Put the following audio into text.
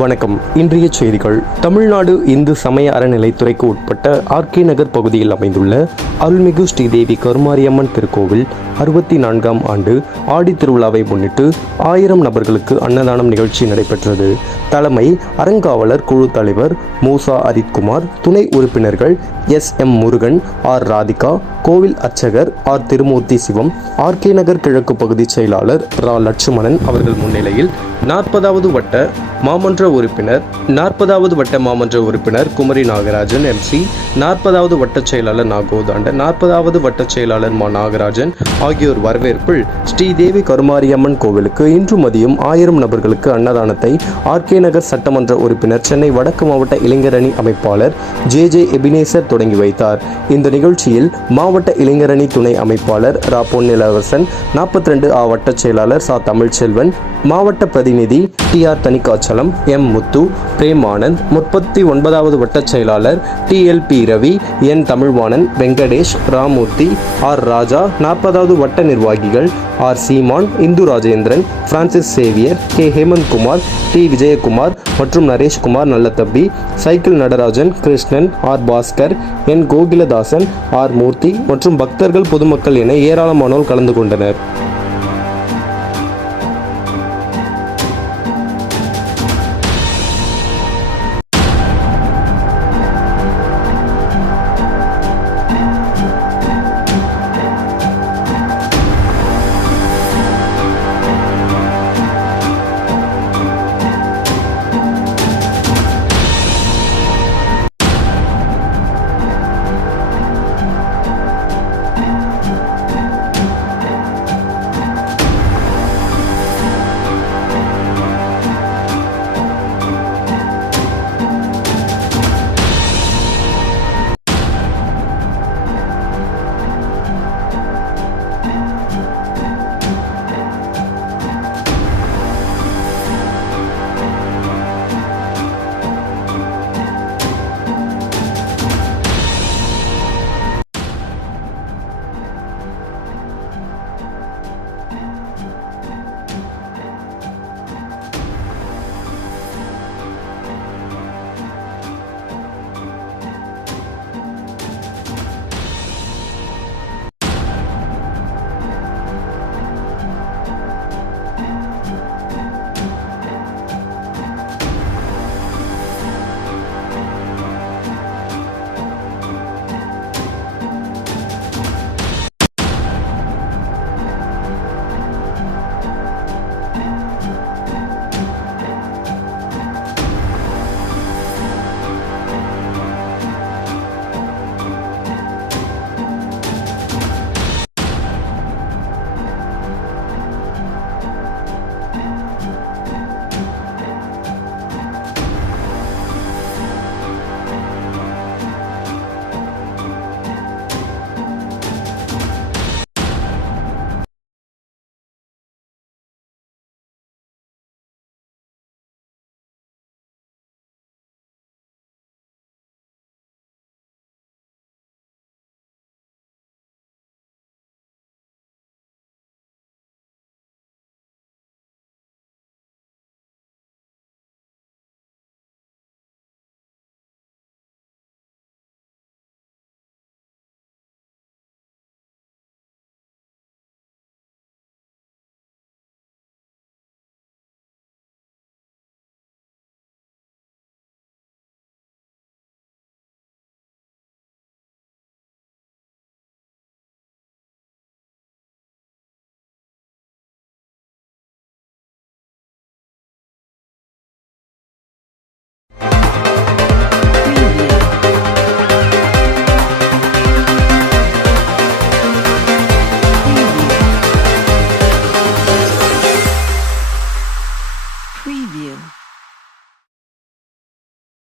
வணக்கம். இன்றைய செய்திகள். தமிழ்நாடு இந்து சமய அறநிலைத்துறைக்கு உட்பட்ட ஆர்கே நகர் பகுதியில் அமைந்துள்ள அருள்மிகு ஸ்ரீதேவி கருமாரியம்மன் திருக்கோவில் 64ஆம் ஆண்டு ஆடி திருவிழாவை முன்னிட்டு 1000 நபர்களுக்கு அன்னதானம் நிகழ்ச்சி நடைபெற்றது. தலைமை அறங்காவலர் குழு தலைவர் மூசா அரித்குமார், துணை உறுப்பினர்கள் எஸ்.எம். முருகன், ஆர். ராதிகா, கோவில் அர்ச்சகர் ஆர். திருமூர்த்தி சிவம், ஆர்கே நகர் கிழக்கு பகுதி செயலாளர் ரா. லட்சுமணன் அவர்கள் முன்னிலையில் 40வது வட்ட மாமன்ற உறுப்பினர் குமரி நாகராஜன் எம்.சி., 40வது வட்ட செயலாளர் நாகோதாண்டன், 40வது வட்ட செயலாளர் மா. நாகராஜன் ஆகியோர் வரவேற்பில் ஸ்ரீதேவி கருமாரியம்மன் கோவிலுக்கு இன்று மதியம் 1000 நபர்களுக்கு அன்னதானத்தை ஆர்கே நகர் சட்டமன்ற உறுப்பினர், சென்னை வடக்கு மாவட்ட இளைஞரணி அமைப்பாளர் ஜே. எபினேசர் தொடங்கி வைத்தார். இந்த நிகழ்ச்சியில் மாவட்ட இளைஞரணி துணை அமைப்பாளர் ரா. பொன்னிலவசன், 42 வட்ட செயலாளர் சா. தமிழ்ச்செல்வன், மாவட்ட பிரதிநிதி டி.ஆர். தணிகாச்சலம், எம். முத்து, பிரேமானந்த், 39வது வட்ட செயலாளர் T L P. Ravi, N. Tamilvanan, Venkatesh, Ramurthy, R. Raja, 40வது வட்ட நிர்வாகிகள் R. Seeman, Indhu Rajendran, Francis Xavier, K. Hemanthkumar, T. Vijayakumar மற்றும் Nareshkumar Nallathambi, cycle Natarajan, Krishnan, R. Bhaskar, N. Gokiladasan, R. Murthy மற்றும் பக்தர்கள், பொதுமக்கள் என ஏராளமானோர் கலந்து கொண்டனர்.